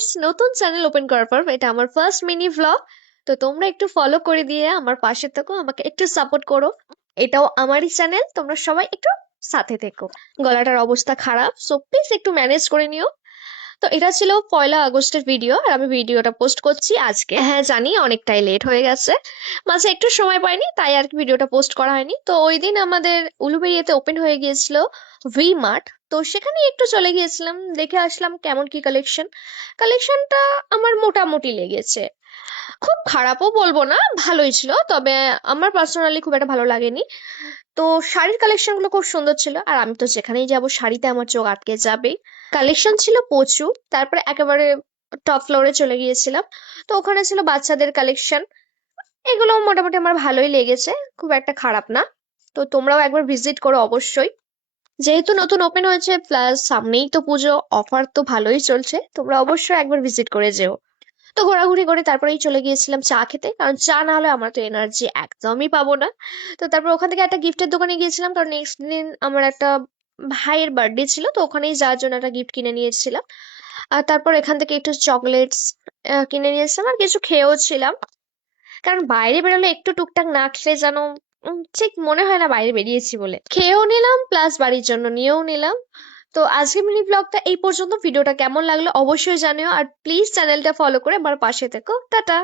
Viewers, নতুন channel open করার পর এটা আমার ফার্স্ট মিনি ভ্লগ। তো তোমরা একটু ফলো করে দিয়ে আমার পাশে থেকো, আমাকে একটু সাপোর্ট করো। এটাও আমারই চ্যানেল, তোমরা সবাই একটু সাথে থেকো। গলাটার অবস্থা খারাপ, সো প্লিজ একটু ম্যানেজ করে নিও। তো এটা ছিল 1লা আগস্টের ভিডিও, আর আমি ভিডিওটা পোস্ট করছি আজকে। হ্যাঁ, জানি অনেকটাই লেট হয়ে গেছে, মাঝে একটু সময় পাইনি, তাই আর কি ভিডিওটা পোস্ট করা হয়নি। তো ওই দিন আমাদের উলুবেড়িয়াতে ওপেন হয়ে গিয়েছিল ভি মার্ট। তো সেখানে একটু চলে গিয়েছিলাম, দেখে আসলাম কেমন কি কালেকশনটা আমার মোটামুটি লেগেছে। খুব খারাপও বলবো না, ভালোই ছিল, তবে আমার পার্সোনালি খুব একটা ভালো লাগেনি। তো শাড়ির কালেকশন গুলো খুব সুন্দর ছিল, আর আমি তো যেখানেই যাব শাড়িতে আমার চোখ আটকে যাবে। কালেকশন ছিল প্রচুর। তারপরে একেবারে টপ ফ্লোরে চলে গিয়েছিলাম। তো ওখানে ছিল বাচ্চাদের কালেকশন। এগুলো মোটামুটি আমার ভালোই লেগেছে, খুব একটা খারাপ না। তো তোমরাও একবার ভিজিট করো অবশ্যই। যেহেতু নতুন ওপেন হয়েছে, প্লাস সামনেই তো পুজো, অফার তো ভালোই চলছে, তোমরা অবশ্যই একবার ভিজিট করে যেও। তো ঘোরাঘুরি করে তারপরেই চলে গিয়েছিলাম চা খেতে, কারণ চা না হলে আমার তো এনার্জি একদমই পাবো না। তো তারপর ওখান থেকে একটা গিফটের দোকানে গিয়েছিলাম, কারণ নেক্সট দিন আমার একটা ভাইয়ের বার্থডে ছিল, তো ওখানেই যাওয়ার জন্য একটা গিফট কিনে নিয়েছিলাম। আর তারপর এখান থেকে একটু চকলেটস কিনে নিয়েছিলাম, আর কিছু খেয়েও ছিলাম। কারণ বাইরে বেরোলে একটু টুকটাক না খেলে যেন ঠিক মনে হয় না বাইরে বেরিয়েছি বলে। খেয়েও নিলাম, প্লাস বাড়ির জন্য নিয়েও নিলাম। তো আজকে মিনি ব্লগটা এই পর্যন্ত। ভিডিওটা কেমন লাগলো অবশ্যই জানিও, আর প্লিজ চ্যানেলটা ফলো করে আমার পাশে থেকো। টাটা।